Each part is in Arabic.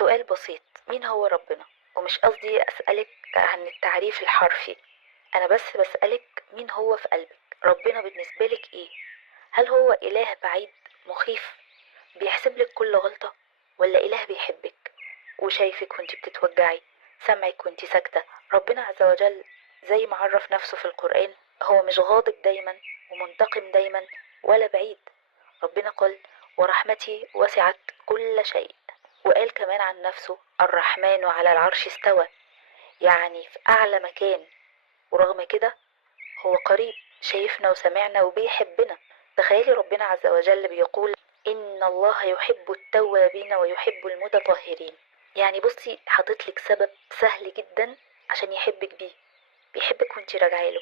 سؤال بسيط، مين هو ربنا؟ ومش قصدي أسألك عن التعريف الحرفي، أنا بس بسألك مين هو في قلبك. ربنا بالنسبة لك إيه؟ هل هو إله بعيد مخيف بيحسب لك كل غلطة، ولا إله بيحبك وشايفك وانت بتتوجعي، سامعك وانت ساكتة؟ ربنا عز وجل زي ما عرف نفسه في القرآن هو مش غاضب دايما ومنتقم دايما ولا بعيد. ربنا قال: ورحمتي وسعت كل شيء. وقال كمان عن نفسه: الرحمن على العرش استوى، يعني في أعلى مكان. ورغم كده هو قريب، شايفنا وسمعنا وبيحبنا. تخيلي ربنا عز وجل بيقول: إن الله يحب التوابين ويحب المتطهرين. يعني بصي، حاططلك سبب سهل جدا عشان يحبك بيه. بيحبك وانتي راجعاله،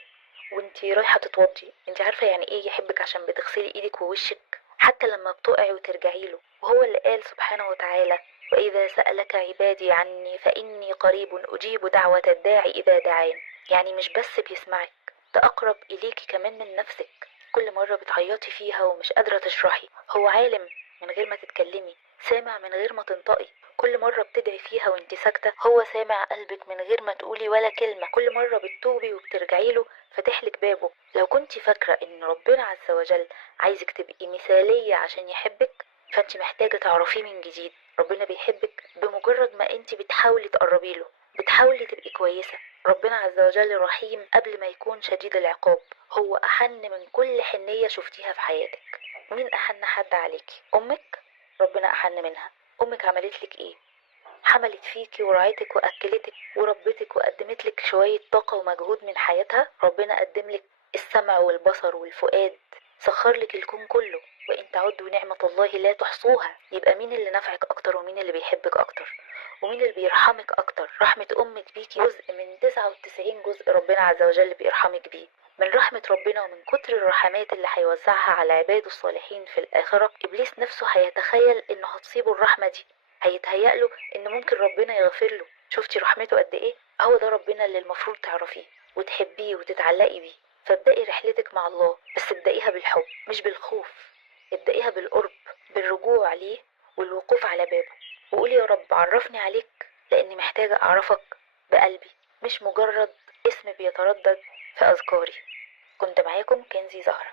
وانتي رايحة تتوضي. انتي عارفة يعني ايه يحبك؟ عشان بتغسلي ايدك ووشك حتى لما بتقعي وترجعيله. وهو اللي قال سبحانه وتعالى: وإذا سألك عبادي عني فإني قريب أجيب دعوة الداعي إذا دعان. يعني مش بس بيسمعك، ده أقرب إليكي كمان من نفسك. كل مرة بتعيطي فيها ومش قادرة تشرحي، هو عالم من غير ما تتكلمي، سامع من غير ما تنطقي. كل مرة بتدعي فيها وانت ساكتة، هو سامع قلبك من غير ما تقولي ولا كلمة. كل مرة بتتوبي وبترجعي له فاتحلك بابه. لو كنت فاكرة ان ربنا عز وجل عايزك تبقي مثالية عشان يحبك، فانت محتاجة تعرفيه من جديد. ربنا بيحبك بمجرد ما انت بتحاولي تقربي له، بتحاولي تبقي كويسة. ربنا عز وجل رحيم قبل ما يكون شديد العقاب. هو أحن من كل حنية شفتيها في حياتك. مين أحن حد عليكي؟ أمك؟ ربنا أحن منها. أمك عملت لك إيه؟ حملت فيكي ورعتك وأكلتك وربتك وقدمت لك شوية طاقة ومجهود من حياتها. ربنا قدم لك السمع والبصر والفؤاد، سخر لك الكون كله. وإن تعدوا نعمة الله لا تحصوها. يبقى مين اللي نفعك أكتر، ومين اللي بيحبك أكتر، ومين اللي بيرحمك أكتر؟ رحمة أمك بيكي جزء من 99 جزء ربنا عز وجل بيرحمك بيه. من رحمة ربنا ومن كتر الرحمات اللي هيوزعها على عباده الصالحين في الآخرة، إبليس نفسه هيتخيل إنه هتصيبه الرحمة دي، هيتهيأله إن ممكن ربنا يغفر له. شفتي رحمته قد إيه؟ هو ده ربنا اللي المفروض تعرفيه وتحبيه وتتعلقي بيه. فابدأي رحلتك مع الله، بس ابدأيها بالحب مش بالخوف. ابدأيها بالقرب، بالرجوع ليه والوقوف على بابه. وقولي: يا رب عرفني عليك، لأني محتاجة أعرفك بقلبي، مش مجرد اسم بيتردد في أذكاري. كنت معاكم كنزي زهرة.